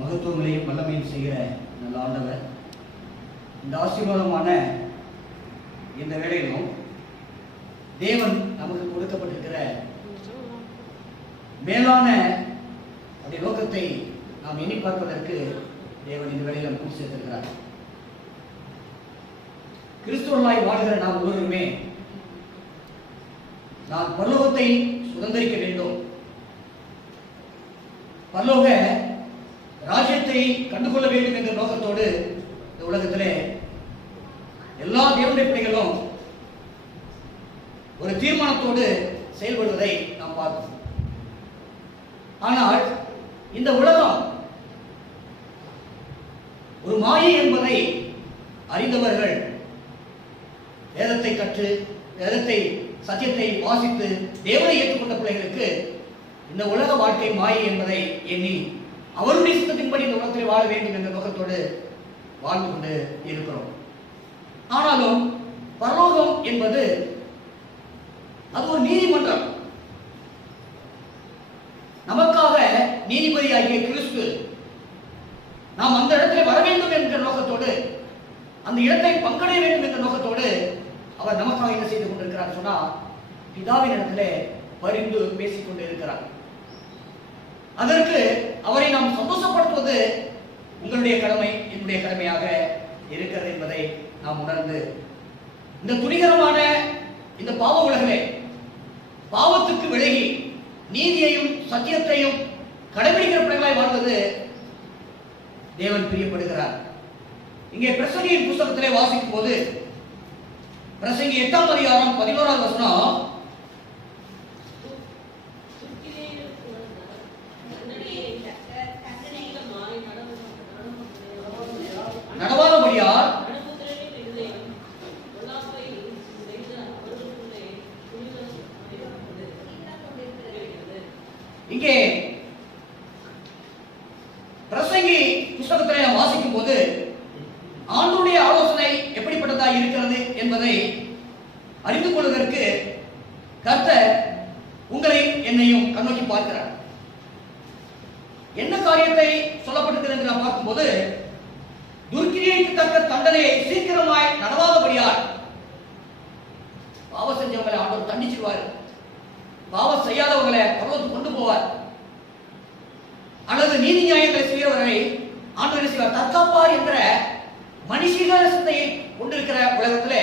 மகத்துவங்களையும் வல்லமையும் செய்கிற நல்ல ஆண்டவர், இந்த ஆசீர்வாதமான இந்த வேளையிலும் தேவன் நமக்கு கொடுக்கப்பட்டிருக்கிற மேலான அந்த நோக்கத்தை நாம் எண்ணி பார்ப்பதற்கு தேவன் இந்த வேளையில் நமக்கு சேர்த்திருக்கிறார். கிறிஸ்துவர்களாய் வாழ்கிற நாம் ஒவ்வொருவருமே நான் பரலோகத்தை சுதந்திரிக்க வேண்டும், பரலோக ராஜ்யத்தை கண்டுகொள்ள வேண்டும் என்ற நோக்கத்தோடு இந்த உலகத்திலே எல்லா தேவனுடைய பிள்ளைகளும் ஒரு தீர்மானத்தோடு செயல்படுவதை நாம் பார்த்தோம். ஆனால் இந்த உலகம் ஒரு மாயை என்பதை அறிந்தவர்கள் வேதத்தை கற்று வேதத்தை சத்தியத்தை வாசித்து தேவனை ஏற்றுக்கொண்ட பிள்ளைகளுக்கு இந்த உலக வாழ்க்கை மாயை என்பதை எண்ணி அவருடைய சித்தத்தின்படி இந்த உலகத்தில் வாழ வேண்டும் என்ற நோக்கத்தோடு வாழ்ந்து கொண்டு இருக்கிறோம். ஆனாலும் பரலோகம் என்பது அது ஒரு நீதிமன்றம். நமக்காக நீதிபதியாகிய கிறிஸ்து நாம் அந்த இடத்தில் வர வேண்டும் என்ற நோக்கத்தோடு, அந்த இடத்தை பங்கடைய வேண்டும் என்ற நோக்கத்தோடு அவர் நமக்காக என்ன செய்து கொண்டிருக்கிறார் சொன்னா, பிதாவின் இடத்திலே பரிந்து பேசிக் கொண்டு இருக்கிறார். அதற்கு அவரை நாம் சந்தோஷப்படுத்துவது உங்களுடைய கடமை, என்னுடைய கடமையாக இருக்கிறது என்பதை நாம் உணர்ந்து இந்த துணிகரமான இந்த பாவ உலகிலே பாவத்துக்கு விலகி நீதியையும் சத்தியத்தையும் கடைபிடிக்கிற பிள்ளைகளாய் வாழ்வது தேவன் பிரியப்படுகிறார். இங்கே பிரசங்கியின் புஸ்தகத்திலே வாசிக்கும் போது பிரசங்கி 8ஆம் அதிகாரம் 11ஆவது வசனம், நடவாதபடியால் இங்கே பிரசங்கி புஸ்தகத்திலே வாசிக்கும் போது ஆண்டவருடைய ஆலோசனை எப்படிப்பட்டதாக இருக்கிறது என்பதை அறிந்து கொள்வதற்கு கர்த்தர் உங்களை என்னையும் கண்ணோக்கி பார்க்கிறார். என்ன காரியத்தை சொல்லப்பட்டிருக்கிறது என்று நாம் பார்க்கும்போது, துர்க்கிரியைக்கு தக்க தண்டனையை சீக்கிரமாய் நடவாதபடியால் பாவம் செஞ்சவங்களை ஆண்டவர் தண்டிச்சிருவார், பாவம் செய்யாதவர்களை பரலோகத்துக்கு கொண்டு போவார், அல்லது நீதி நியாயங்களை செய்கிறவர்களை ஆண்டவர் செய்வார். தற்காப்பார் என்ற மனுஷீக சிந்தையை கொண்டிருக்கிற உலகத்திலே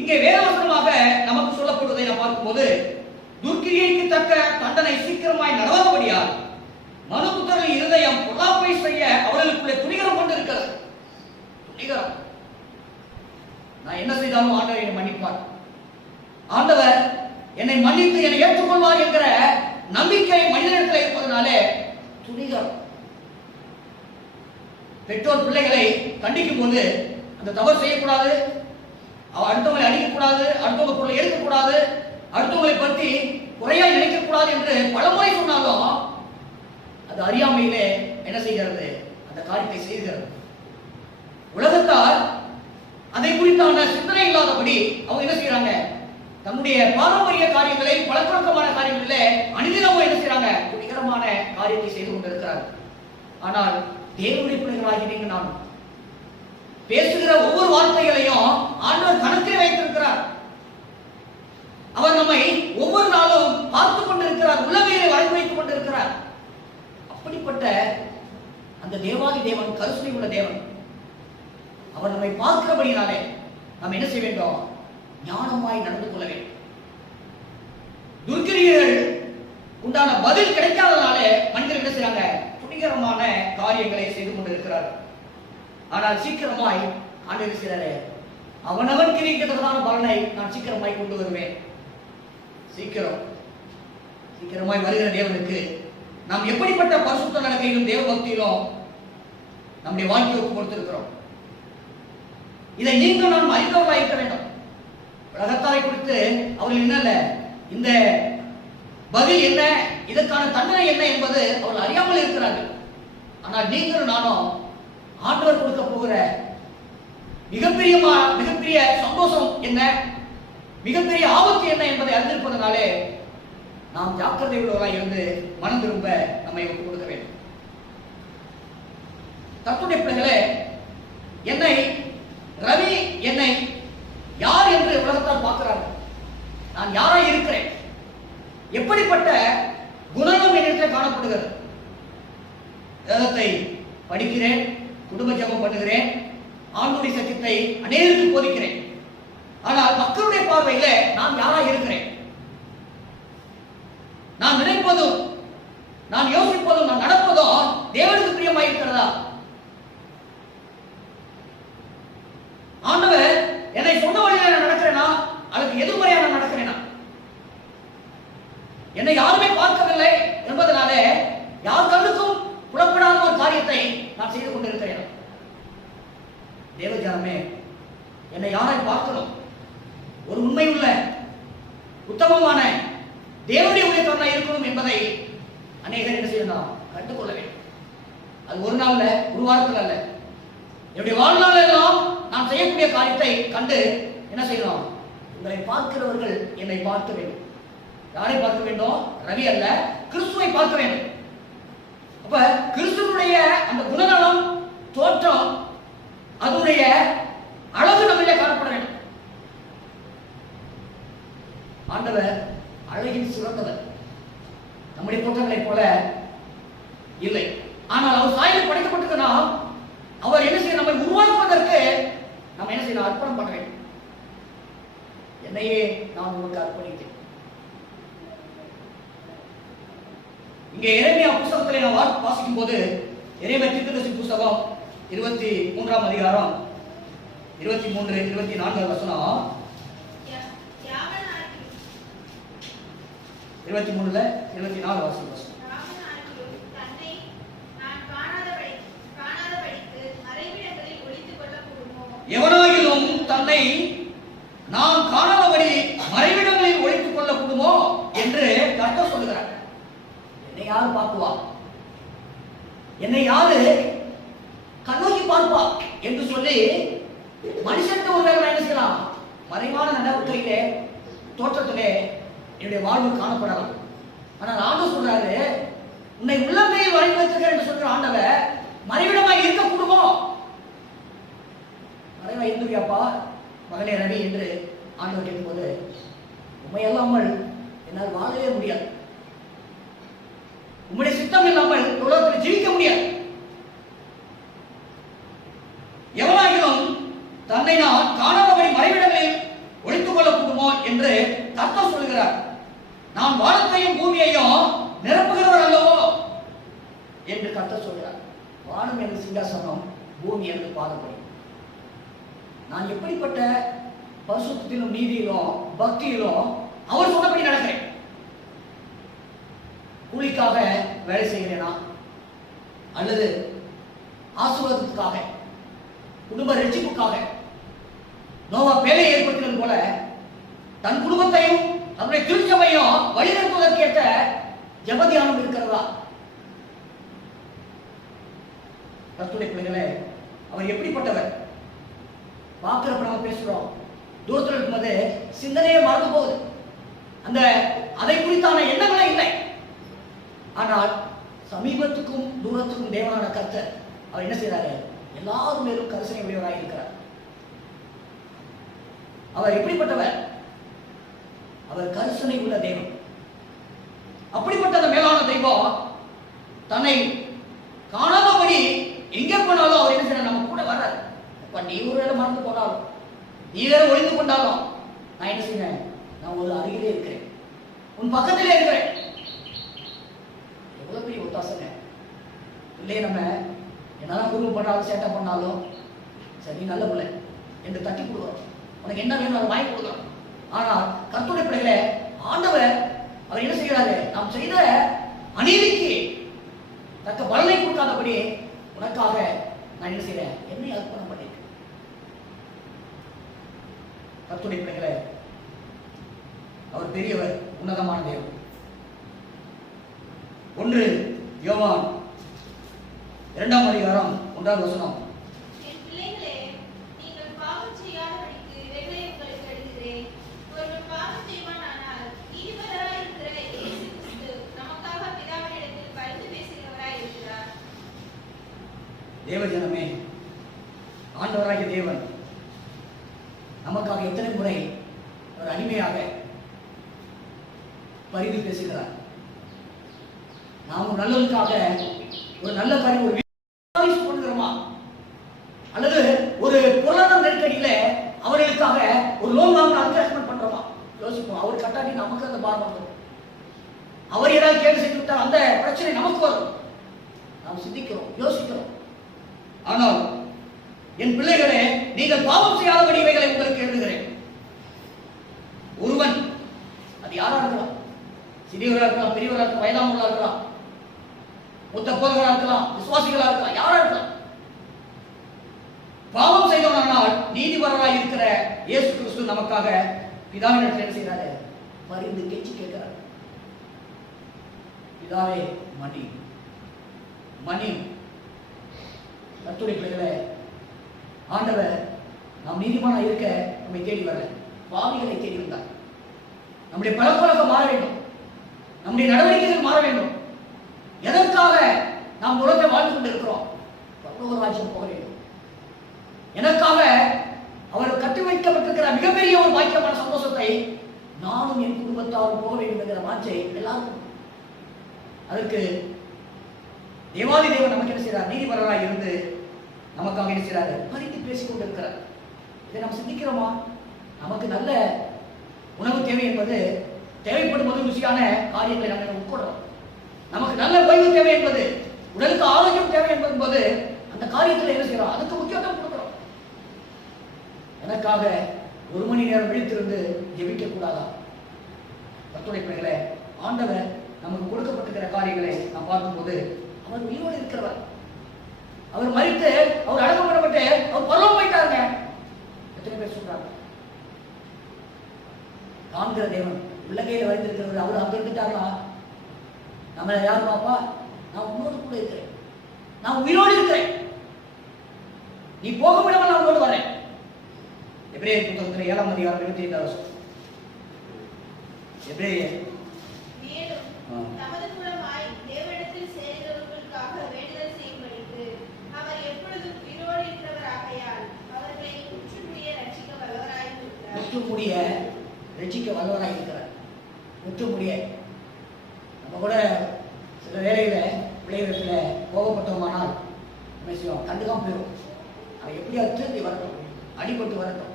இங்கே வேதவசனமாக நமக்கு சொல்லப்படுவதை நாம் பார்க்கும்போது, துர்க்கிரியைக்கு தக்க தண்டனை சீக்கிரமாய் நடவாதபடியால் மனுபுத்திரரின் இருதயம் பொல்லாப்பை செய்ய அவர்களுக்குள்ளே துணிகரம் கொண்டு இருக்கிறது. துணிகரம். நான் என்ன செய்தாலும் ஆண்டவர் என்னை மன்னிப்பார், ஆண்டவர் என்னை மன்னித்து என்னை ஏற்றுக்கொள்வார் என்கிற நம்பிக்கை மனிதனிடத்தில் இருப்பதனாலே துணிகரம். பெற்றோர் பிள்ளைகளை கண்டிக்கும் போது அந்த தவறு செய்யக்கூடாது, அடுத்தவங்களை அடிக்கக்கூடாது, அடுத்தவங்க பொருளை எடுக்கக்கூடாது, அடுத்தவங்களை பற்றி குறையா நினைக்கக்கூடாது என்று பலமுறை சொன்னாலும் அது அறியாமையிலே என்ன செய்கிறது, அந்த காரியத்தை செய்கிறது. உலகத்தால் அதை குறித்தான சிந்தனை இல்லாதபடி அவங்க என்ன செய்யறாங்க, தன்னுடைய பாரம்பரிய காரியங்களை பழக்கவழக்கமான காரியங்களிலே அனிதினமும் என்ன செய்யறாங்க, துணிகரமான காரியத்தை செய்து கொண்டிருக்கிறார்கள். ஆனால் தேவனுடைய பிள்ளைகளாகி நீங்க நான் பேசுகிற ஒவ்வொரு வார்த்தைகளையும் ஆண்டவர் கணக்கில் வைத்திருக்கிறார். அவர் நம்மை ஒவ்வொரு நாளும் பார்த்து கொண்டிருக்கிறார், உள்ளமையை வளைந்து வைத்துக் கொண்டிருக்கிறார். அப்படிப்பட்ட அந்த தேவாதி தேவன், கருணை உள்ள தேவன், அவர் நம்மை பார்க்கிறபடினாலே நாம் என்ன செய்ய வேண்டும், ஞானமாய் நடந்து கொள்ள வேண்டும். துர்க்கிரியர்கள் உண்டான பதில் கிடைக்காதனாலே மனிதர்கள் என்ன செய்றாங்க, துணிகரமான காரியங்களை செய்து கொண்டிருக்கிறார். ஆனால் சீக்கிரமாய் ஆண்டவர் செய்றாரே, அவனவன் கிரிக்கிறதான பலனை நான் சீக்கிரமாய் கொண்டு வருவேன். சீக்கிரமாய் வருகிற தேவனுக்கு நாம் எப்படிப்பட்ட பரிசுத்த நடக்கையிலும் தேவ பக்தியிலும் நம்முடைய வாழ்க்கையை கொடுத்திருக்கிறோம். இதை நீங்கள் நாம் அறிந்தவர்களாக இருக்க வேண்டும். உலகத்தாரை குறித்து அவர்கள் என்னல்ல, இந்த பதில் என்ன, இதற்கான தண்டனை என்ன என்பது அவர்கள் அறியாமல் இருக்கிறார்கள். ஆனால் நீங்களும் நானும் ஆண்டவர் கொடுக்க போகிற மிகப்பெரிய சந்தோஷம் என்ன, மிகப்பெரிய ஆபத்து என்ன என்பதை அறிந்திருப்பதனாலே நாம் ஜாக்கிரதை உள்ளவராக இருந்து மனம் திரும்ப நம்மை கொடுக்க வேண்டும். கர்த்தருடைய பிள்ளைகளே, என்னை ரவி என்னை யார் என்று உலகத்தால் பார்க்கிறார்கள். நான் யாராய் இருக்கிறேன், எப்படிப்பட்ட குணம் என்னிடத்தில் காணப்படுகிறது. வேதத்தை படிக்கிறேன், குடும்ப ஜெபம் பண்ணுகிறேன், ஆண்டவருடைய சத்தியத்தை அநேகருக்கு போதிக்கிறேன். ஆனால் மக்களுடைய பார்வையில நான் யாராய் இருக்கிறேன்? நான் நினைப்பதும், நான் யோசிப்பதும், நான் நடப்பதும் தேவனுக்கு பிரியமாய் இருக்கிறதா? ஆண்டவர் என்னை சொன்ன வழியில நான் நடக்கிறேனா அல்லது எதிர்மறையா நான் நடக்கிறேனா? என்னை யாருமே பார்க்கவில்லை என்பதனாலே யார் கண்ணுக்கும் புலப்படாத ஒரு காரியத்தை நான் செய்து கொண்டிருக்கிறேன். தேவஜானமே, என்னை யாரை பார்க்கணும்? ஒரு உண்மையுள்ள உத்தமமான தேவனுடைய ஊழியக்காரனாய் இருக்கணும் என்பதை அநேகர் என்ன செய்யணும், கண்டுகொள்ள வேண்டும். அது ஒரு நாள்ல, ஒரு வாரத்தில் அல்ல, என்னுடைய வாழ்நாள் எல்லாம் நான் செய்யக்கூடிய காரியத்தை கண்டு என்ன செய்யணும்? உங்களை பார்க்கிறவர்கள் என்னை பார்க்க வேண்டும். யாரை பார்க்க வேண்டும்? ரவி அல்ல, கிறிஸ்துவை பார்க்க வேண்டும். அப்ப கிறிஸ்துவனுடைய அந்த குணநலம், தோற்றம், அதனுடைய அழகு நம்மிலே காணப்பட வேண்டும். ஆண்டவர் அழகில் சிறந்தவர், நம்முடைய தோற்றங்களை போல இல்லை. ஆனால் அவர் சாயலில் படைக்கப்பட்டிருக்கனா அவர் என்ன செய்ய, நம்மை உருவாக்குவதற்கு நம்ம என்ன செய்யணும்? அர்ப்பணம் பண்ண வேண்டும். என்னையே நான் உங்களுக்கு அர்ப்பணித்தேன். இங்கே எரேமியா புத்தகத்திலே நான் வாசிக்கும் போது, எரேமியா தீர்க்கதரிசி புத்தகம் 23ஆம் அதிகாரம் 23, 24 வசனம், 23ல 24 வசனம். எவனாகிலும் தன்னை நான் காணாதபடி மறைவிடங்களில் ஒழித்துக் கொள்ள கூடுமோ என்று கர்த்தர் சொல்லுகிறார். என்னை யாரு பார்க்குவா? என்னை யாரு கண்ணோக்கி பார்ப்பா என்று சொல்லி மனுஷன் ஒரு வேலை என்ன செய்யலாம்? மறைவான நடவடிக்கையிலே, தோற்றத்திலே என்னுடைய வாழ்வு காணப்படலாம். ஆனால் ஆண்டவர் சொல்றாரு, உன்னை உள்ளங்கையில் வரைந்து வச்சிருக்க என்று சொல்ற ஆண்டவர் மறைவிடமாய் இருக்க கூடுமோ? மறைவா இருந்துவியாப்பா மகனே ரவி என்று ஆண்டவர் கேட்கும்போது, உண்மையல்லாமல் என்னால் வாழவே முடியாது, உம்முடைய சித்தம் இல்லாமல் உலகத்தில் ஜீவிக்க முடியாது. எவனாகிலும் தன்னை நான் காணாதபடி மறைவிடங்களில் ஒழித்துக் கொள்ள கூடுமோ என்று கர்த்தர் சொல்கிறார். நான் வானத்தையும் பூமியையும் நிரப்புகிறவர் அல்லவோ என்று கர்த்தர் சொல்கிறார். வானம் என்று சிங்காசனம், பூமி என்று பாதப்படி. நான் எப்படிப்பட்ட பரிசுத்தத்திலும் நீதியிலும் பக்தியிலும் அவர் சொன்னபடி நடக்கிறேன். கூலிக்காக வேலை செய்கிறேனா அல்லது ஆசீர்வாதத்துக்காக, குடும்ப ரட்சிப்புக்காக? நோவா பேலை ஏற்படுத்தினது போல தன் குடும்பத்தையும் தன்னுடைய திருச்சபையும் வழிநடத்துவதற்கேற்ற ஜெபத்தியானம் இருக்கிறதா? கர்த்தருடைய பிள்ளைகளே, அவர் எப்படிப்பட்டவர்? பார்க்கிறப்ப நம்ம பேசுறோம், தூரத்தில் இருக்கும்போது சிந்தனையே மறந்து போகுது, அந்த அதை குறித்தான எண்ணங்களே இல்லை. ஆனால் சமீபத்துக்கும் தூரத்துக்கும் தேவனான கர்த்தர் அவர் என்ன செய்யறாரு? எல்லாரும் மேலும் கரிசனை உடையவராக இருக்கிறார். அவர் எப்படிப்பட்டவர்? அவர் கரிசனை உள்ள தெய்வம். அப்படிப்பட்ட அந்த மேலான தெய்வம் தன்னை காணாதபடி எங்கே போனாலும் அவர் என்ன செய்யறார்? நம்ம கூட வர்றார். அப்ப நீ ஒரு வேலை மறந்து போனாலும், நீ வேற ஒளிந்து கொண்டாலும், நான் என்ன செய்வேன்? நான் ஒரு அருகிலே இருக்கிறேன், உன் பக்கத்திலே இருக்கிறேன். எவ்வளவு பெரிய ஒத்தாசங்க இல்லையே! நம்ம என்னதான் குருவு பண்ணாலும் சேட்டை பண்ணாலும் சரி, நல்ல பிள்ளை என்று தட்டி கொடுக்குறோம், உனக்கு என்ன வேணும் அதை வாங்கி கொடுக்குறோம். ஆனால் கர்த்தருடைய பிள்ளைகளே, ஆண்டவர் அவர் என்ன செய்கிறாரு? நாம் செய்த அநீதிக்கு தக்க பலனை கொடுக்காதபடி உனக்காக நான் என்ன செய்றேன்? என்னை அர்ப்பணம் பண்ணிட்டேன். கர்த்தருடைய பிள்ளைகளே, அவர் பெரியவர், உன்னதமான தேவன். 1 யோவான் 2ஆம் அதிகாரம் 1ஆம் வசனம், தேவஜனமே, ஆண்டவராகிய தேவன் நமக்காக எத்தனை முறை ஒரு அடிமையாக பரிந்து பேசுகிறார். நாம் நல்லதுக்காக ஒரு நல்ல காரியம் ஒரு பண்ணுகிறோமா, அல்லது ஒரு பொருளாதார நெருக்கடியில அவர்களுக்காக ஒரு லோன் வாங்க அட்ஜஸ்ட்மெண்ட் பண்றோமா? யோசிப்போம். அவர் கட்டாட்டி நமக்கு அந்த பாரம் வரும். அவர் ஏதாவது கேள்வி செய்து விட்டால் அந்த பிரச்சனை நமக்கு வரும். நாம் சிந்திக்கிறோம், யோசிக்கிறோம். ஆனால் என் பிள்ளைகளே, நீங்கள் பாவம் செய்யாதபடி இவைகளை உங்களுக்கு எழுதுகிறேன். ஒருவன், அது யாரா இருக்கலாம், சிறியவராக இருக்கலாம், பெரியவராக இருக்கலாம், வயதானவர்களாக இருக்கலாம், மூத்த போதகராக இருக்கலாம், விசுவாசிகளாக இருக்கலாம், யாரா இருக்கலாம், பாவம் செய்தவனால் நீதிபரராக இருக்கிற இயேசு கிறிஸ்து நமக்காக பிதாவினிடத்தில் என்ன செய்கிறாரு? பரிந்து கெஞ்சி கேட்கிறார். பிதாவே மணி மணி. கர்த்தருடைய பிள்ளைகளே, ஆண்டவர் நாம் நீதிமானா இருக்க நம்மை தேடி வரல, பாவிகளை தேடி வந்தார். நம்முடைய பழக்கவழக்கம் மாற வேண்டும், நம்முடைய நடவடிக்கைகள் மாற வேண்டும். எதற்காக நாம் உலகத்தை வாழ்ந்து கொண்டிருக்கிறோம்? பரலோக ராஜ்யம் போக வேண்டும். எனக்காக அவர் கட்டி வைக்கப்பட்டிருக்கிற மிகப்பெரிய ஒரு பாக்கியமான சந்தோஷத்தை நானும் என் குடும்பத்தாரும் போக வேண்டும் என்கிற மாற்றை எல்லாருக்கும். அதற்கு தேவாதி தேவன் நமக்கு என்ன செய்கிறார்? நீதிபரராக இருந்து நமக்காக என்ன செய்கிறார்? பரிந்து பேசிக் கொண்டிருக்கிறார். இதை நாம் சிந்திக்கிறோமா? நமக்கு நல்ல உணவு தேவை என்பது தேவைப்படும் போது ருசியான காரியங்களை நம்ம உட்கொள்றோம். நமக்கு நல்ல ஓய்வு தேவை என்பது, உடலுக்கு ஆரோக்கியம் தேவை என்பது அந்த காரியத்தில் என்ன செய்யறோம்? அதுக்கு முக்கியத்துவம் கொடுக்கிறோம். எனக்காக 1 மணி நேரம் விழித்திருந்து ஜெபிக்க கூடாதா? கர்த்தருடைய பிள்ளைகளே, ஆண்டவர் நமக்கு கொடுக்கப்பட்டிருக்கிற காரியங்களை நாம் பார்க்கும்போது அவர் உயிரோடு இருக்கிறவர். அவர் மரித்து, அவர் அடக்கம் பண்ணப்பட்டு அவர் பரலோகம் போயிட்டாருங்க. எத்தனை பேர் சொல்றாங்க? காண்கிற தேவன் உள்ளங்கையில் வரைந்திருக்கிறவர் அவர் அங்க இருந்துட்டாங்களா? நம்ம யார் பாப்பா? நான் உன்னோடு கூட இருக்கிறேன், நான் உயிரோடு இருக்கிறேன், நீ போக விடாமல் நான் உன்னோடு வரேன். எபிரேயர் புத்தகத்தில் 7ஆம் அதிகாரம் 25ஆம் வசனம். எபிரேயர் நமது மூலமாய் தேவனிடத்தில் சேர்ந்தவர்களுக்காக வேண்டுதல் செய்யும்படிக்கு அவர் எப்பொழுதும் உயிரோடு இருக்கிறவராகையால் அவர்களை முற்றுமுடிய ரட்சிக்க வல்லவராய் இருக்கிறார். முற்றுமுடிய ரட்சிக்க வல்லவராய் இருக்கிறார். முற்றுமுடிய. நம்ம கூட சில வேளையில பிள்ளைகளிடத்துல கோபப்பட்டோமானால் என்ன செய்வோம்? கண்டுக்காம போயிடும். அவன் எப்படியாவது திரும்பி வரட்டும், அடிபட்டு வரட்டும்,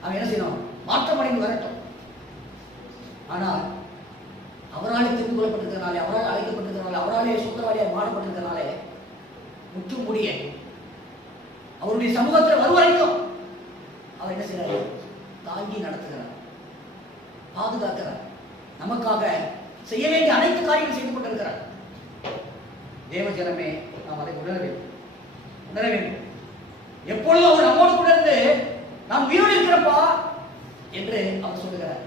அவன் என்ன செய்யணும்? மாற்றமடைந்து வரட்டும். ஆனால் அவராலே தெரிந்து கொள்ளப்பட்டிருக்கிறனாலே, அவரால் அழைக்கப்பட்டிருக்கிறனாலே, அவராலே சுந்தரவாளியாக மாறப்பட்டிருக்கிறனாலே முற்றும் முடிய அவருடைய சமூகத்தில் வருவரைக்கும் அவர் என்ன செய்யறாரு? தாங்கி நடத்துகிறார், பாதுகாக்கிறார், நமக்காக செய்ய வேண்டிய அனைத்து காரியங்கள் செய்து கொண்டிருக்கிறார். தேவஜனமே, நாம் அதை உணர வேண்டும், உணர வேண்டும். எப்பொழுதும் அவர் நம்மோடு கூட இருந்து நாம் உயிரோடு இருக்கிறப்பா என்று அவர் சொல்லுகிறார்.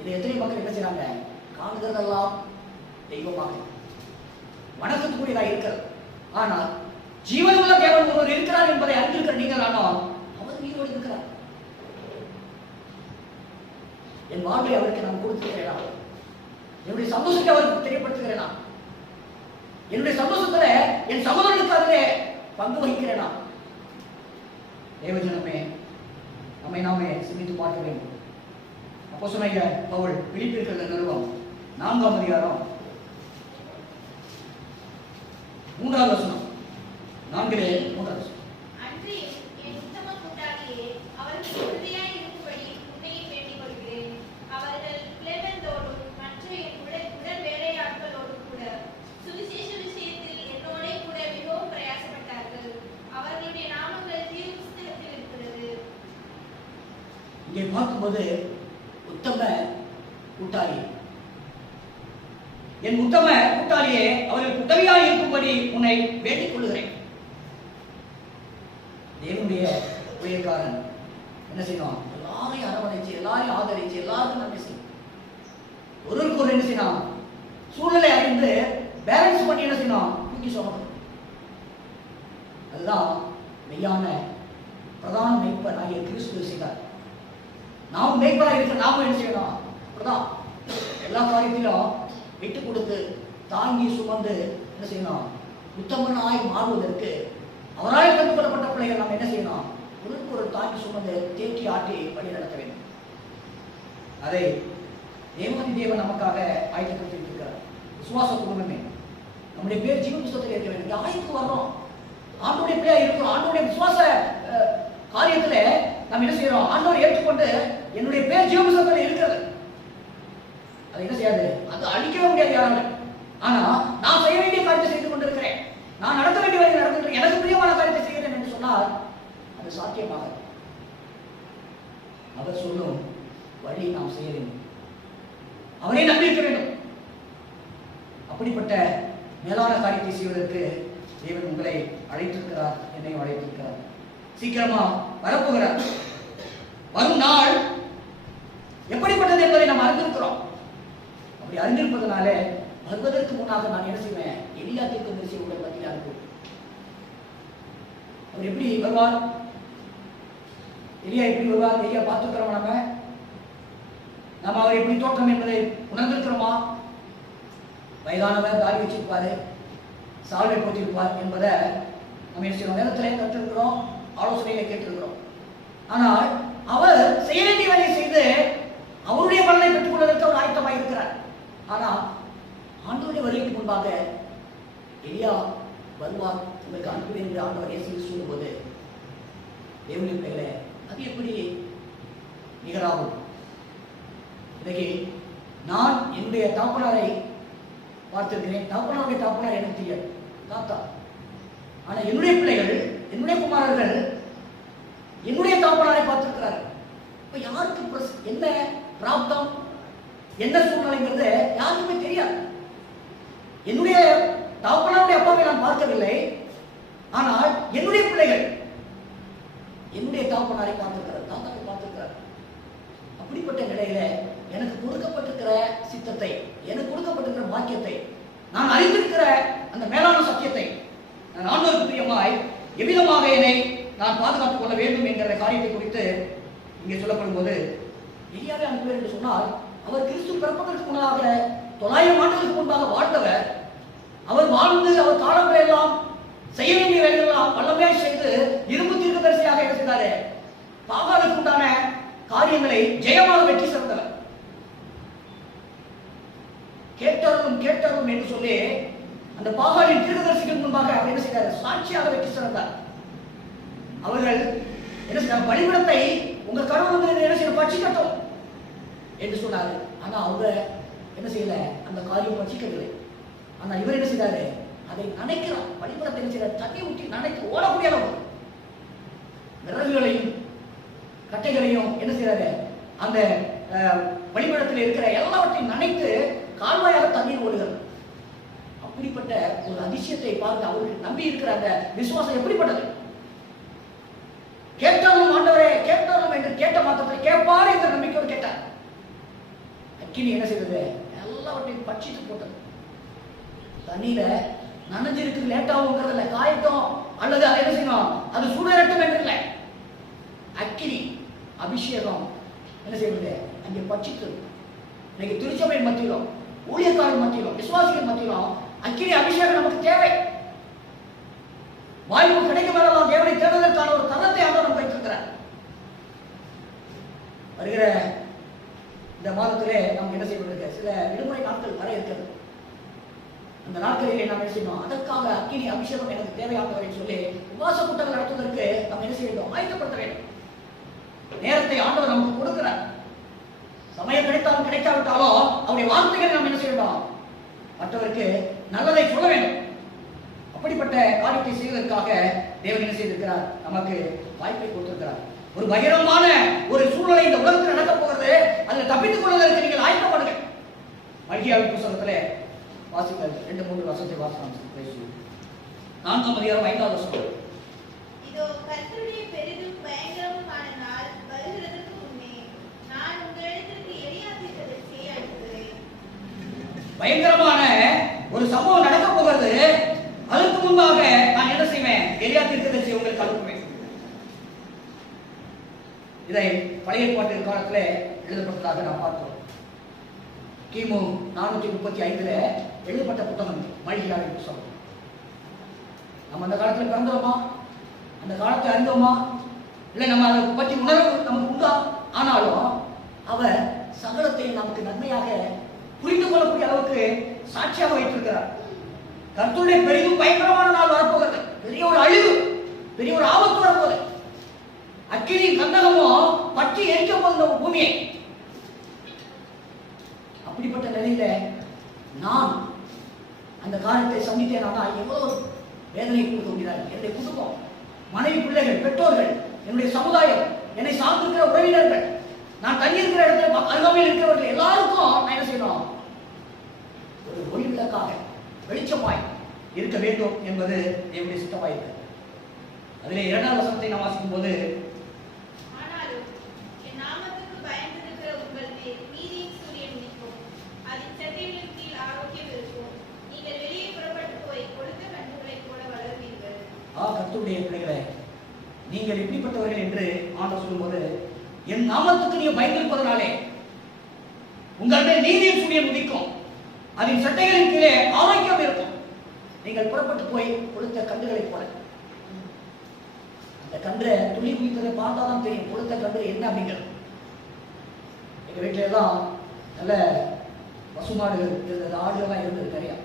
இதை எத்தனை மக்கள் என்ன செய்யறாங்க? காணுகிறதெல்லாம் தெய்வமாக வணக்கத்துக்குரியதாக இருக்கிறது. ஆனால் ஜீவனுள்ள தேவன் ஒருவர் இருக்கிறார் என்பதை அறிந்திருக்கிற நீங்கள், ஆனால் அவர் உயிரோடு இருக்கிறார். என் வாழ்வை அவருக்கு நான் கொடுத்துக்கிறேனா? என்னுடைய சந்தோஷத்தை அவருக்கு தெரியப்படுத்துகிறேனா? என்னுடைய சந்தோஷத்துல என் சகோதரனுக்கு அதிலே பங்கு வகிக்கிறேனா? தேவஜனமே, நம்மை நாமே சிந்தித்து பார்க்க வேண்டும். அப்போஸ்தலனாகிய பவுல் பிலிப்பியர்கள் நிருபம் 4ஆம் அதிகாரம் 3ஆவது வசனம். 4:3 அன்றியும் என் உத்தம கூட்டாளியே, அவர்கள் உறுதியாய் இருக்கும்படி உன்னையும் வேண்டிக் கொள்கிறேன். அவர்கள் பிளேமெந்தோடும் மற்ற என் உடன் வேலையாட்களோடும் கூட சுவிசேஷ விஷயத்தில் என்னோட கூட மிகவும் பிரயாசப்பட்டார்கள். அவர்களுடைய நாமங்கள் தீர்வு புஸ்தகத்தில் இருக்கிறது. இங்கே பார்க்கும்போது உத்தம கூட்டாளி, என் உத்தம கூட்டாளியே, அவர்களுக்கு உதவியாக இருக்கும்படி உன்னை வேண்டிக் கொள்கிறேன். தேவனுடைய ஊழியக்காரன் என்ன செய்யணும்? எல்லாரையும் அரவணைச்சு, எல்லாரையும் ஆதரிச்சு, எல்லாருக்கும் நன்மை செய்யும். ஒருவருக்கு ஒரு என்ன செய்யணும்? சூழ்நிலை அறிந்து பேலன்ஸ் பண்ணி என்ன செய்யணும்? தூக்கி சொல்லணும். அதுதான் மெய்யான பிரதான மேய்ப்பர் ஆகிய கிறிஸ்து செய்தார். நாம் மேய்ப்பராக இருக்க நாமும் என்ன செய்யணும்? அப்படிதான் எல்லா காரியத்திலும் விட்டு கொடுத்து தாங்கி சுமந்து என்ன செய்யணும்? உத்தமனாய் மாறுவதற்கு அவரால் கற்றுக்கொள்ளப்பட்ட பிள்ளைகள் நாம் என்ன செய்யணும்? ஒரு தாக்கி சுமந்து தேக்கி ஆட்டி வழி நடத்த வேண்டும். அதை தேவாதி தேவன் நமக்காக ஆயத்தப்படுத்தியிருக்கிறார். விசுவாச குடும்பமே, நம்முடைய பேர் ஜீவ புஸ்தகத்தில் இருக்க வேண்டும். ஆயத்துக்கு வர்றோம், ஆண்டோடைய பிள்ளையா இருக்கிறோம். ஆண்டோடைய விசுவாச காரியத்துல நாம் என்ன செய்யறோம்? ஆண்டவர் ஏற்றுக்கொண்டு என்னுடைய பேர் ஜீவ புஸ்தகத்தில் இருக்கிறது. அதை என்ன செய்யாது? அது அழிக்கவே முடியாது யாராலும். ஆனா நான் செய்ய வேண்டிய காரியத்தை செய்து கொண்டிருக்கிறேன், நான் நடத்த வேண்டிய வழியை நடந்துக்கிறேன், எனக்கு பிரியமான காரியத்தை செய்கிறேன் என்று சொன்னால் அது சாத்தியமாக அவர் சொல்லும் வழி நாம் செய்ய வேண்டும். அவரை நம்பியிருக்க வேண்டும். அப்படிப்பட்ட மேலான காரியத்தை செய்வதற்கு தேவன் உங்களை அழைத்திருக்கிறார், என்னையும் அழைத்திருக்கிறார். சீக்கிரமா வரப்போகிறார். வரும் நாள் எப்படிப்பட்டது என்பதை நாம் அறிந்திருக்கிறோம். அப்படி அறிந்திருப்பதனாலே வருவதற்கு முன்னாக நான் என்ன செய்வேன்? எலியா தீர்க்கதரிசி உங்கள் மத்தியில் அனுப்புவேன். அவர் எப்படி வருவார்? எலியா எப்படி வருவார்? எலியா பார்த்துக்கிறோம். நம்ம அவர் எப்படி தோற்றம் என்பதை உணர்ந்திருக்கிறோமா? வயதானவர், தாடி வச்சிருப்பாரு, சால்வை போட்டிருப்பார் என்பதை நம்ம என்ன செய்யறோம்? நேரத்திலே கற்றிருக்கிறோம், ஆலோசனையில கேட்டிருக்கிறோம். ஆனால் அவர் செய்ய வேண்டிய வேலையை செய்து அவருடைய பலனை பெற்றுக் கொள்வதற்கு அவர் ஆயத்தமாக இருக்கிறார். ஆனால் ஆண்டவருடைய வருகைக்கு முன்பாக எலியா வருவார், உங்களுக்கு அனுப்புவேன் என்று ஆண்டவர் இயேசு சொல்லும்போது தேவனுடைய பிள்ளைகளே, அது எப்படி நிகராகும்? இன்னைக்கு நான் என்னுடைய தாப்பனாரை பார்த்திருக்கிறேன். தாப்பனாருடைய தாப்பனார் எனக்கு தெரியாது, தாத்தா. ஆனா என்னுடைய பிள்ளைகள், என்னுடைய குமாரர்கள் என்னுடைய தாப்பனாரை பார்த்திருக்கிறார்கள். இப்ப யாருக்கு என்ன பிராப்தம், என்ன சூழ்நிலைங்கிறது யாருக்குமே தெரியாது. என்னுடைய தாப்பனாருடைய அப்பாவை நான் பார்க்கவில்லை, ஆனால் என்னுடைய பிள்ளைகள் என்னுடைய தாப்பனாரை பார்த்திருக்கிறார், தாத்தாவை பார்த்திருக்கிறார். அப்படிப்பட்ட நிலையில எனக்கு கொடுக்கப்பட்டிருக்கிற சித்தத்தை, எனக்கு கொடுக்கப்பட்டிருக்கிற வாக்கியத்தை, நான் அறிந்திருக்கிற அந்த மேலான சத்தியத்தை நான் ஆண்டவருக்கு பிரியமாய் எவ்விதமாக என்னை நான் பாதுகாத்துக் கொள்ள வேண்டும் என்கிற காரியத்தை குறித்து இங்கே சொல்லப்படும் போது, எலியாவை அனுப்புவேன் என்று சொன்னால் அவர் கிறிஸ்து பிறப்பதற்கு முன்னதாக 900 ஆண்டுகளுக்கு முன்பாக வாழ்ந்தவர். அவர் வாழ்ந்து அவர் காலங்களை எல்லாம் செய்ய வேண்டிய வேலைகளெல்லாம் வல்லமையாய் செய்து இரும்பு தீர்க்கதரிசியாக என்ன செய்தாரு? பாகாலுக்கு உண்டான காரியங்களை ஜெயமாக வெற்றி சிறந்தவர். கேட்டரும் கேட்டரும் என்று சொல்லி அந்த பாகாலின் தீர்க்கதரிசிக்கு முன்பாக அவர் என்ன செய்தார்? சாட்சியாக வெற்றி சிறந்தார். அவர்கள் என்ன செய்தார்? பலிபீடத்தை உங்க கடவுள் வந்து என்ன செய்ய பட்சிக்கட்டும் என்று சொன்னாரு. ஆனா அவங்க என்ன செய்யல? அந்த காரியம் பட்சிக்கவில்லை. ஆனா இவர் என்ன செய்தாரு? அதை நினைக்கிறார். பலிபீடத்தை என்ன செய்யறார்? தண்ணி ஊற்றி நினைத்து ஓடக்கூடிய அளவு விறகுகளையும் கட்டைகளையும் என்ன செய்யறாரு? அந்த பலிபீடத்தில் இருக்கிற எல்லாவற்றையும் நினைத்து கால்வாயாக தண்ணீர் ஓடுகிறது. அப்படிப்பட்ட ஒரு அதிசயத்தை பார்த்து அவர்கள் நம்பி இருக்கிற அந்த விசுவாசம் எப்படிப்பட்டது? கேட்டாலும் ஆண்டவரே கேட்டாலும் என்று கேட்ட மாத்திரத்தை கேட்பார் என்ற நம்பிக்கையோடு கேட்டார். அக்கினி என்ன செய்தது? எல்லாவற்றையும் பட்சித்து போட்டது. தண்ணீர நனைஞ்சிருக்கு லேட்டாகுங்கிறது இல்லை, காயட்டும் அல்லது அதை என்ன செய்யணும், அது சூடரட்டும் என்று இல்லை. அக்கினி அபிஷேகம் என்ன செய்வது? அங்கே பட்சித்து. இன்னைக்கு திருச்சபை மத்தியிலும், ஊழியக்காரர் மத்தியிலும், விசுவாசிகள் மத்தியிலும் அக்கினி அபிஷேகம் நமக்கு தேவை. வாய்ப்பு கிடைக்கும் போதெல்லாம் தேவனை தேடுவதற்கான ஒரு தருணத்தை ஆண்டவர் வைத்திருக்கிறார். வருகிற இந்த மாதத்திலே நாம் என்ன செய்வது? சில விடுமுறை நாட்கள் வர இருக்கிறது. அந்த நாட்களிலே நாம் என்ன செய்யணும்? அதற்காக அக்கினி அபிஷேகம் எனக்கு தேவையானவரை சொல்லி உபவாச கூட்டங்கள் நடத்துவதற்கு நாம் என்ன செய்ய வேண்டும்? ஆயத்தப்படுத்த வேண்டும். நேரத்தை ஆண்டவர் நமக்கு கொடுக்கிறார். சமயம் கிடைத்தாலும் கிடைக்காவிட்டாலும் அவருடைய வார்த்தைகளை நாம் என்ன செய்ய வேண்டும்? மற்றவருக்கு நல்லதை சொல்ல வேண்டும். அப்படிப்பட்ட காரியத்தை செய்வதற்காக தேவன் என்ன செய்திருக்கிறார்? நமக்கு வாய்ப்பை கொடுத்திருக்கிறார். ஒரு பகிரமான ஒரு சூழ்நிலை இந்த உலகத்தில் நடக்கப் போகிறது. அதில் தப்பித்துக் கொள்வதற்கு நீங்கள் ஆயத்தப்படுங்க. மல்கியாவின் புத்தகத்திலே வாசிங்கள் 2-3 வசனத்தை வாசிக்கலாம். 4ஆம் அதிகாரம் 5வது வசனம். இதோ கர்த்தருடைய பெரிதும் பயங்கரமுமான நாள் வருகிறதற்கு முன்னே நான் உங்களிடத்திற்கு எலியா தீர்க்கதரிசியை அனுப்புகிறேன். பயங்கரமான ஒரு சம்பவம் நடக்க போகிறது. அதற்கு முன்பாக நான் என்ன செய்வேன்? எலியா தீர்க்கதரிசியை உங்களுக்கு அனுப்புவேன். இதை பழைய ஏற்பாட்டு காலத்தில் எழுதப்பட்டதாக நாம் பார்த்தோம். கிமு 435 எழுதப்பட்ட புத்தகம் மல்கியாவின் புத்தகம். நம்ம அந்த காலத்தில் பிறந்தோமா? அந்த காலத்தை அறிந்தோமா? இல்லை நம்ம அதை பற்றி உணர்வு நமக்கு உண்டா? ஆனாலும் அவர் சகலத்தையும் நமக்கு நன்மையாக புரிந்து கொள்ளக்கூடிய அளவுக்கு சாட்சியாக வைத்திருக்கிறார். கர்த்தருடைய பெரிதும் பயங்கரமான நாள் வரப்போகிறது. பெரிய ஒரு அழிவு, பெரிய ஒரு ஆபத்து வரப்போகுது. அக்கினியும் கந்தகமும் பற்றி எரிக்க போகிற பூமியை. அப்படிப்பட்ட நிலையில நான் அந்த காரியத்தை சந்தித்தேன். எவ்வளவு வேதனை கொடுக்க முடியாது. என்னுடைய குடும்பம், மனைவி, பிள்ளைகள், பெற்றோர்கள், என்னுடைய சமுதாயம், என்னை சார்ந்திருக்கிற உறவினர்கள், நான் தங்கியிருக்கிற இடத்துல அருகாமையில் இருக்கிறவர்கள் எல்லாருக்கும் நான் என்ன செய்யணும்? ஒரு ஒளி விளக்காக வெளிச்சமாய் இருக்க வேண்டும் என்பது என்னுடைய சித்தமாய் இருக்கு. அதிலே 2வது வசனத்தை நாம் வாசிக்கும் போது, ஆனாலும் என் நாமத்துக்கு பயந்திருக்கிற உங்கள் மேல் நீதியின் சூரியன் உதிக்கும், அதன் செட்டைகளின் கீழ் ஆரோக்கியம் இருக்கும், நீங்கள் வெளியே புறப்பட்டு போய் கொழுத்த கன்றுகளைப் போல வளர்வீர்கள். கர்த்தருடைய பிள்ளைகளே, நீங்கள் எப்படிப்பட்டவர்கள் என்று ஆண்டவர் சொல்லும்போது, என் நாமத்துக்கு நீங்க பயந்திருப்பதனாலே உங்கள் மேல் நீதியின் சூரியன் உதிக்கும், அதன் சட்டைகளின் கீழே ஆரோக்கியம் இருக்கும், நீங்கள் புறப்பட்டு போய் கொழுத்த கன்றுகளைப் போல. அந்த கன்றை துளி குதித்ததை பார்த்தாதான் தெரியும் கொழுத்த கன்று என்ன அப்படிங்கிறது. எங்க வீட்டில எல்லாம் நல்ல பசுமாடுகள் இருந்தது, ஆடுகள்லாம் இருந்தது நிறையா.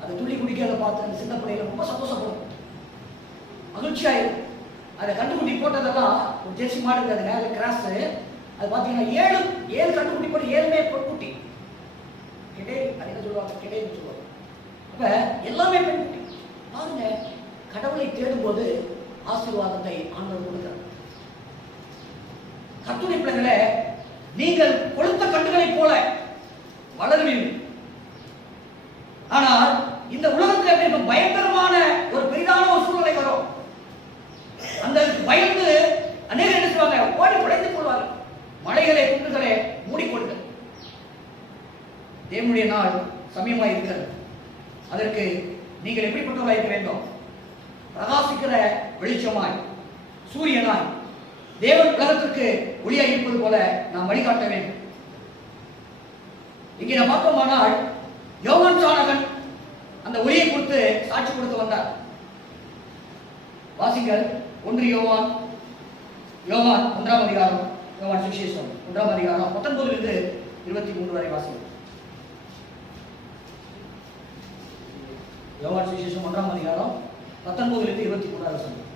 அதை துளி குடிக்கிறத பார்த்து அந்த சின்ன பிள்ளைகள் ரொம்ப சந்தோஷப்படும், மகிழ்ச்சியாயிரும். அதை கண்டுக்குட்டி போட்டதெல்லாம் ஒரு ஜெர்சி மாடு, அது நேரம் கிராஸ். அது பார்த்தீங்கன்னா 7 கண்டுக்குட்டி போட்டு 7மே பொன்குட்டி. கிடை அது என்ன சொல்லுவாங்க? கிடைன்னு சொல்லுவாங்க. அப்ப எல்லாமே பெண்குட்டி. பாருங்க, கடவுளை தேடும்போது ஆசீர்வாதத்தை ஆண்டவர் கொடுக்கிறார். கர்த்தருடைய பிள்ளைகளே, நீங்கள் கொழுத்த கன்றுகளைப் போல வளருவீர்கள். ஆனால் இந்த உலகத்தில் பயங்கரமான ஒரு பெரிதான ஒரு சூழ்நிலை வரும். அந்த பயந்து அநேகர் என்ன செய்வாங்க? ஓடி உடைந்து கொள்வாங்க. மலைகளை, குன்றுகளை மூடிக்கொள்ளுங்கள். தேவனுடைய நாள் சமயமாய் இருக்கிறது. அதற்கு நீங்கள் எப்படிப்பட்டவர்களாக இருக்க வேண்டும்? பிரகாசிக்கிற வெளிச்சமாய், சூரியனாய், தேவன் உலகத்திற்கு ஒளியாய் இருப்பது போல நாம் வழிகாட்ட வேண்டும். இங்கே நாம் பார்த்தோமானால் யோவான் சாணகன் அந்த ஒளியை கொடுத்து சாட்சி கொடுத்து வந்தார். வாசிங்கள் 1 யோவான் 1ஆம் அதிகாரம், யோவான் சுவிசேஷம் 1ஆம் அதிகாரம் 19 இருந்து 23 வரை வாசிங்கள். யோவான் சுவிசேஷம் 1ஆம் அதிகாரம் 19 இருந்து 23 வரை வாசிங்கள்.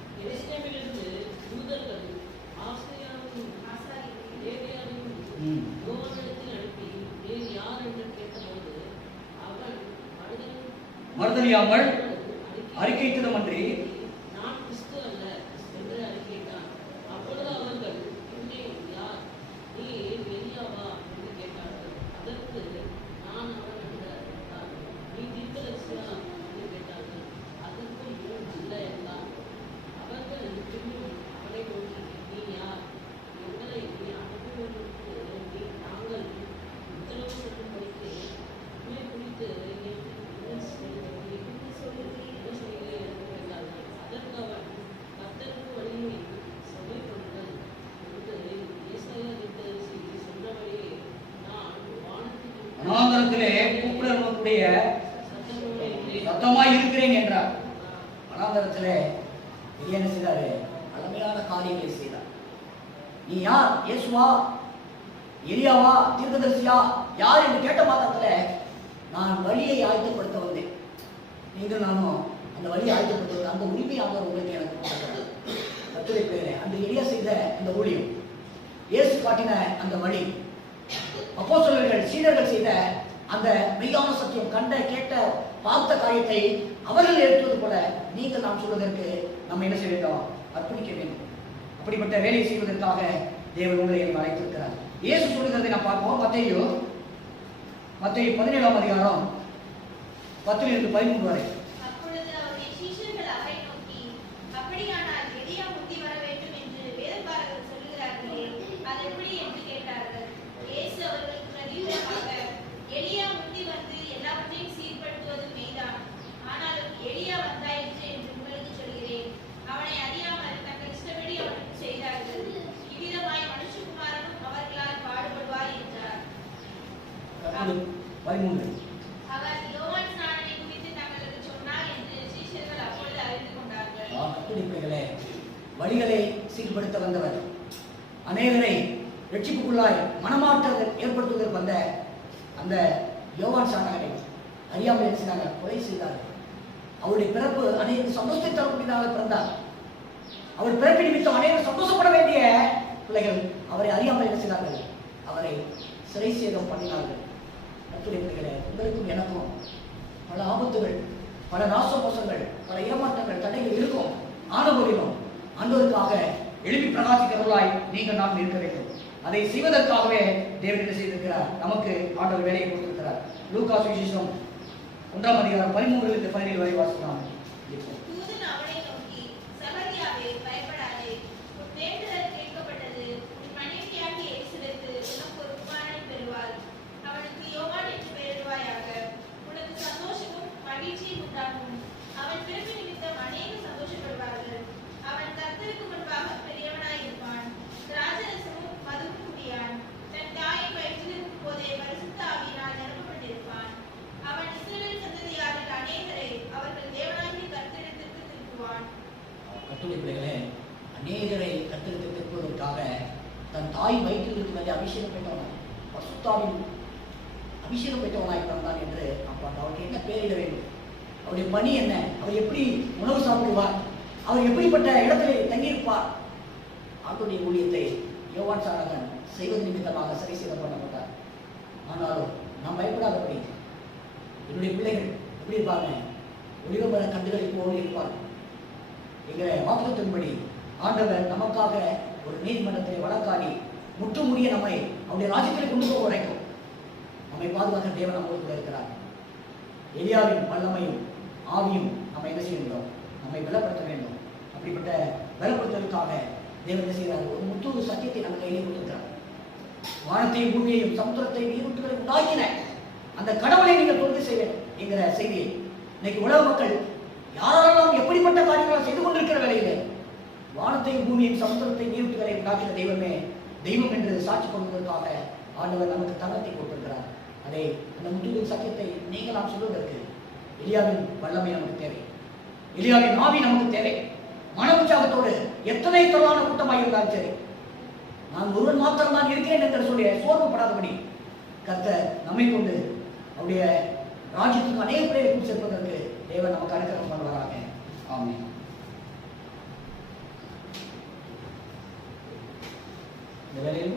மறுதலியாமல் அறிக்கையிட்டதுமன்றி நான் கிறிஸ்து அல்ல என்று அறிக்கையிட்டான். அப்பொழுது அவர்கள், என்னே யார், நீ எலியாவா என்று கேட்டார்கள். அதற்கு நான் அவன் என்று அறிவித்தார். நீ தீர்க்கதரிசியா என்று கேட்டார்கள். அதற்கும் அல்ல என்றான். அவர்கள் பின்னும் அவனை நோக்கி, நீ யார், எங்களை நீ அனுப்புவதற்கு நாங்கள் உத்தரவு சொல்லும்படிக்கு உண்மை குறித்து அனாந்தரத்திலே கூப்பிடுவதற்குரிய சத்தமாய் இருக்கிறேன் என்றார். அனாந்தரத்திலே என்ன செய்தாரு? அருமையான காரியங்களை செய்தார். நீ யார்? இயேசுவா, எலியாவா, தீர்க்கதரிசியா, யார் என்று கேட்ட மாத்திரத்துல நான் வழியை ஆயத்தப்படுத்த வந்தேன். நீங்கள் நானும் அந்த வழியை ஆயத்தப்படுத்த அந்த உரிமையாக உங்களுக்கு எனக்கு கொடுக்கிறது. கர்த்தருடைய பெயரே, அந்த எலியா செய்த அந்த ஊழியம், இயேசு காட்டின அந்த வழி, அப்போஸ்தலர்கள் சீடர்கள் செய்த அந்த மெய்யான சத்தியம், கண்ட கேட்ட பார்த்த காரியத்தை அவர்கள் ஏற்றுவது போல நீங்கள் நாம் சொல்வதற்கு நம்ம என்ன செய்ய வேண்டும்? அர்ப்பணிக்க வேண்டும். அப்படிப்பட்ட வேலையை செய்வதற்காக தேவன் உங்களை அழைத்திருக்கிறார். இயேசு சொல்லுகிறதை நான் பார்ப்போம். மத்தேயு 17ஆம் அதிகாரம் 10 இருந்து 13 வரை. அப்பொழுது அவருடைய சீஷர்கள் அவரை நோக்கி, அப்படியானால் எலியா முந்தி வர வேண்டும் என்று வேதபாரகர் சொல்லுகிறார்களே, அது எப்படி என்று கேட்டார்கள். இயேசு அவர்களுக்கு பிரதியுத்தரமாக, எலியா முந்தி வந்து எல்லாவற்றையும் சீர்படுத்துவது மெய்தான். ஆனாலும் எலியா வந்தாயிற்று என்று உங்களுக்கு சொல்கிறேன். அவனை அறியாமல் தங்கள் இஷ்டப்படி அவனுக்கு செய்தார்கள். இவ்விதமாய் மனுஷகுமாரனும் அவர்களால் பாடுபடுவார் என்றார். 13. அவர் யோவான் ஸ்நானனை குறித்து தங்களுக்கு சொன்னார் என்று சீஷர்கள் அப்பொழுது அறிந்து கொண்டார்கள். கர்த்தருடைய பிள்ளைகளே, வழிகளை சீர்படுத்த வந்தவர். அநேகரை ரட்சிப்புக்குள்ளாய் மனமாற்றம் ஏற்படுத்துவதற்கு வந்த அந்த யோவான் சாணகனை அறியாமல் என்ன செய்தாங்க? கொலை செய்தார்கள். அவருடைய பிறப்பு அநேக சந்தோஷத்தை தரக்கூடியதாக பிறந்தார். அவர் பிறப்பு நிமித்தம் அநேகர் சந்தோஷப்பட வேண்டிய பிள்ளைகள் அவரை அறியாமல் என்ன செய்தார்கள்? அவரை சிறை சேதம் பண்ணினார்கள். கர்த்தருடைய பிள்ளைகளே, உங்களுக்கும் எனக்கும் பல ஆபத்துகள், பல நாசமோசங்கள், பல ஏமாற்றங்கள், தடைகள் இருக்கும். ஆனபோதிலும் ஆண்டவருக்காக எழுப்பி பிரகாசிக்கிறவர்களாய் நீங்கள் நாம் இருக்க வேண்டும். அதை செய்வதற்காகவே தேவன் என்ன செய்திருக்கிறார்? நமக்கு ஆண்டவர் வேலையை கொடுத்திருக்கிறார். லூக்கா சுவிசேஷம் 1ஆம் அதிகாரம் 13-17 வரை வாசிக்கலாம். தூதன் அவனை நோக்கி, சகரியாவே, பயப்படாதே, உன் வேண்டுதல் கேட்கப்பட்டது. உன் மனைவியாகிய எலிசபெத்து உனக்கு ஒரு குமாரனை பெறுவாள். அவனுக்கு யோவான் என்று பெயரிடுவாயாக. உனக்கு சந்தோஷமும் மகிழ்ச்சியும் உண்டாகும். அவன் பிறப்பு நிமித்தம் அநேகர் சந்தோஷப்படுவார்கள். அவன் கர்த்தருக்கு முன்பாக பெரியவனாய் இருப்பான். திராட்சரசமும் மதுவும் குடியான். தன் தாயின் வயிற்றில் இருக்கும் போதே பரிசுத்த ஆவியினால் நிரப்பப்பட்டிருப்பான். அவன் இஸ்ரவேல் சந்ததியாரில் அநேகரை அவர்கள் தேவனாகிய கர்த்தரிடத்திற்கு திருப்புவான். கர்த்தருடைய பிள்ளைகளே, அநேகரை கர்த்தரிடத்திற்கு திருப்புவதற்காக தன் தாய் வயிற்றில் இருக்கிறதை அபிஷேகம் பெற்றவனாய், பரிசுத்தாவின் அபிஷேகம் பெற்றவனாய் பிறந்தான் என்று அப்போ அவருக்கு என்ன பெயரிட வேண்டும்? அவருடைய பணி என்ன? அவர் எப்படி உணவு சாப்பிடுவார்? அவர் எப்படிப்பட்ட இடத்திலே தங்கியிருப்பார்? ஆண்டவருடைய ஊழியத்தை யோவான் சாணகன் செய்வது நிமித்தமாக சிறை செய்து பண்ணப்பட்டார். ஆனாலும் நாம் பயப்படாதபடி என்னுடைய பிள்ளைகள் எப்படி இருப்பாங்க? ஒளிவமர கண்டுகளை போல் இருப்பார். என்கிற வாக்குத்தத்தின்படி ஆண்டவர் நமக்காக ஒரு நீதிமன்றத்தை வழக்காடி முற்றுமுடிய நம்மை அவருடைய ராஜ்யத்திலே கொண்டு போக வரைக்கும் நம்மை பாதுகாக்க தேவன் நம்மோடு கூட இருக்கிறார். எலியாவின் வல்லமையும் ஆவியும் நம்ம என்ன செய்ய வேண்டும்? நம்மை பலப்படுத்த வேண்டும். அப்படிப்பட்ட பலப்படுத்துவதற்காக தேவன் என்ன செய்கிறார்? ஒரு முத்தூறு சத்தியத்தை நம்ம கையிலே கொடுத்திருக்கிறார். வானத்தையும் பூமியையும் சமுத்திரத்தையும் நீரூற்றுகளை உண்டாக்கின அந்த கடவுளை நீங்கள் தொழுகை செய்ய வேண்டும் என்கிற செய்தியை இன்னைக்கு உலக மக்கள் யாரெல்லாம் எப்படிப்பட்ட காரியங்களை செய்து கொண்டிருக்கிற வேலையிலே வானத்தையும் பூமியையும் சமுத்திரத்தையும் நீரூற்றுகளை உண்டாக்கின தெய்வமே தெய்வம் என்று சாட்சி கொள்வதற்காக ஆண்டவர் நமக்கு தங்கத்தை கொடுத்திருக்கிறார். அதை அந்த முத்தூறு சத்தியத்தை நீங்கள் நாம் சொல்வதற்கு எலியாவின் வல்லமை நமக்கு தேவை. எலியாவின் ஆவி நமக்கு தேவை. மன உற்சாகத்தோடு எத்தனை திரளான கூட்டமாக இருந்தாலும் சரி, நான் ஒருவன் மாத்திரம் தான் இருக்கிறேன் என்று சொல்லி சோர்வுபடாதபடி கர்த்தர் நம்மை கொண்டு அவருடைய ராஜ்யத்துக்கு அநேக பேரை கொண்டு சேர்ப்பதற்கு தேவன் நமக்கு அனுகிரகம் பண்ணுவாராக. ஆமென். இந்த வேளையில்